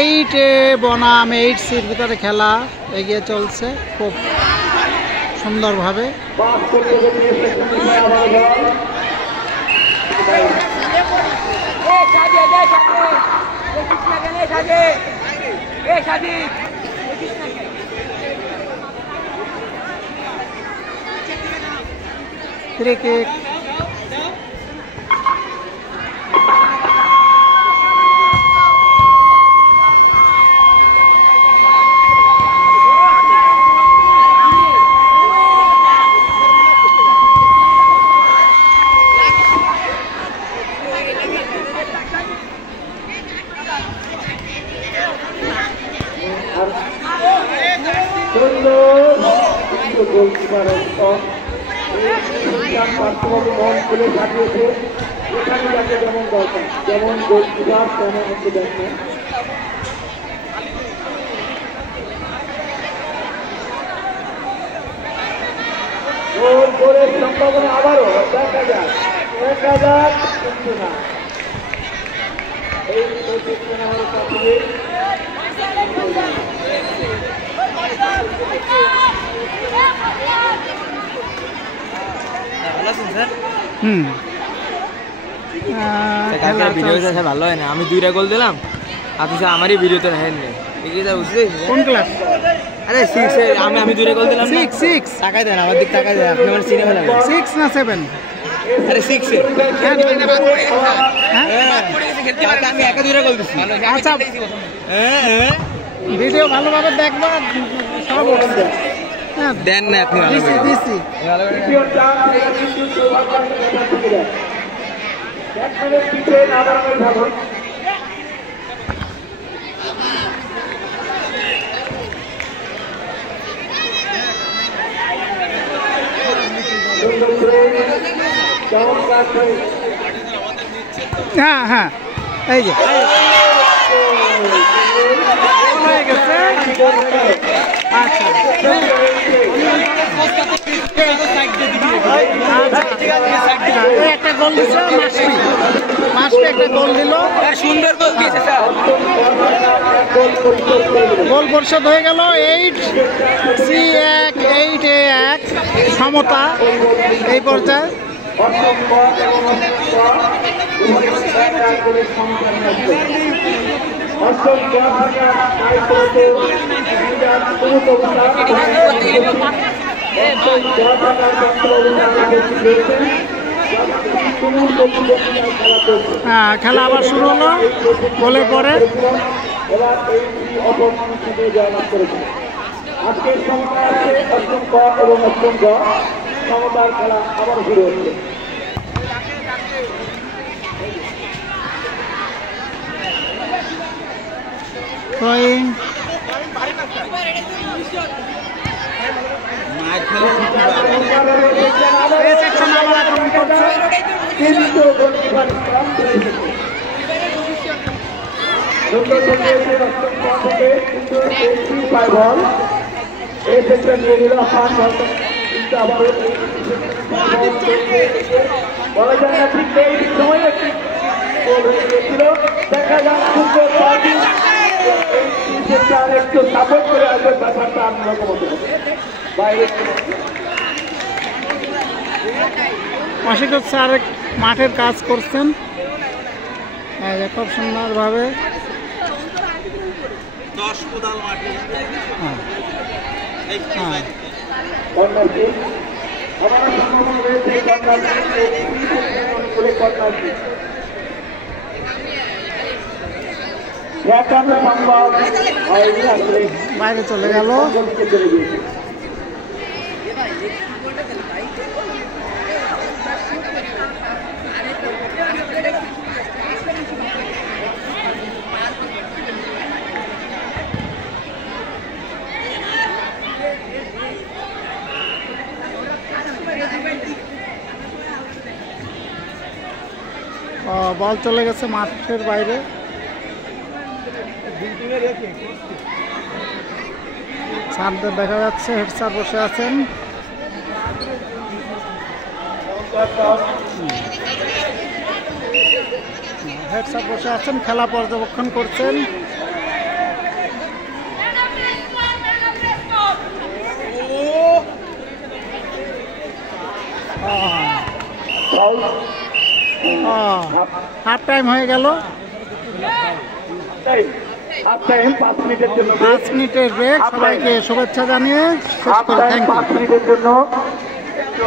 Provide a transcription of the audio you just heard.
এইটে বনাম 8Cর ভিতরে খেলা এগিয়ে চলছে খুব সুন্দরভাবে। ফ্রি কিক মন খুলে সাজিয়েছে এখানে যাকে যেমন দরকার, যেমন গোলকিপার তেমন হচ্ছে দেখেন গোলের সম্ভাবনা আবারও দেখা যাক কিন্তু না এই ভালো হয় না, আমি 2টা গোল দিলাম আপনি আমারই ভিডিওতে দেখেন কোন ক্লাস? আরে 6 আমি 2টা গোল দিলাম। 6 টাকাই দেন, আমার দিক টাকাই দেন, আপনি আমার চিনে ফেলেন। 6 না 7? আরে 6 আমি একা 2টা গোল দিছি। আচ্ছা ভিডিও ভালোভাবে দেখবা সব দেন না আপনি দিছি। হ্যাঁ হ্যাঁ এই যে আচ্ছা একটা গোল দিচ্ছে মাসপি একটা গোল দিল, সুন্দর গোল দিয়েছে স্যার। গোল পরিশোধ হয়ে গেল। 8C1 8A1 সমতা এই পর্যায়ে। হ্যাঁ খেলা আবার শুরু হলো গোলের পরে। আজকের সময় আছে অষ্টম ক এবং অষ্টম গ সমতার খেলা আবার শুরু হচ্ছে। এই ক্ষেত্রে নিয়ে নিল কিন্তু আবার বলা যায় না ঠিক এই সময় একটি গোল হয়ে গিয়েছিল। দেখা যাক একটু সাপোর্ট করে আসবে ব্যাপারটা অন্যরকম হতে হবে বাইরে। মাসিকুর স্যার মাঠের কাজ করছেন খুব সুন্দরভাবে। বাইরে চলে গেল। বল চলে গেছে মাঠের বাইরে। স্যারদের দেখা যাচ্ছে, হেড স্যার বসে আছেন। হেড স্যার বসে আছেন, খেলা পর্যবেক্ষণ করছেন। হাফ টাইম হয়ে গেল, 5 মিনিটের জন্য 5 মিনিটের ব্রেক। সবাইকে শুভেচ্ছা জানিয়ে শেষ করে থ্যাংক ইউ। 5 মিনিটের জন্য একটু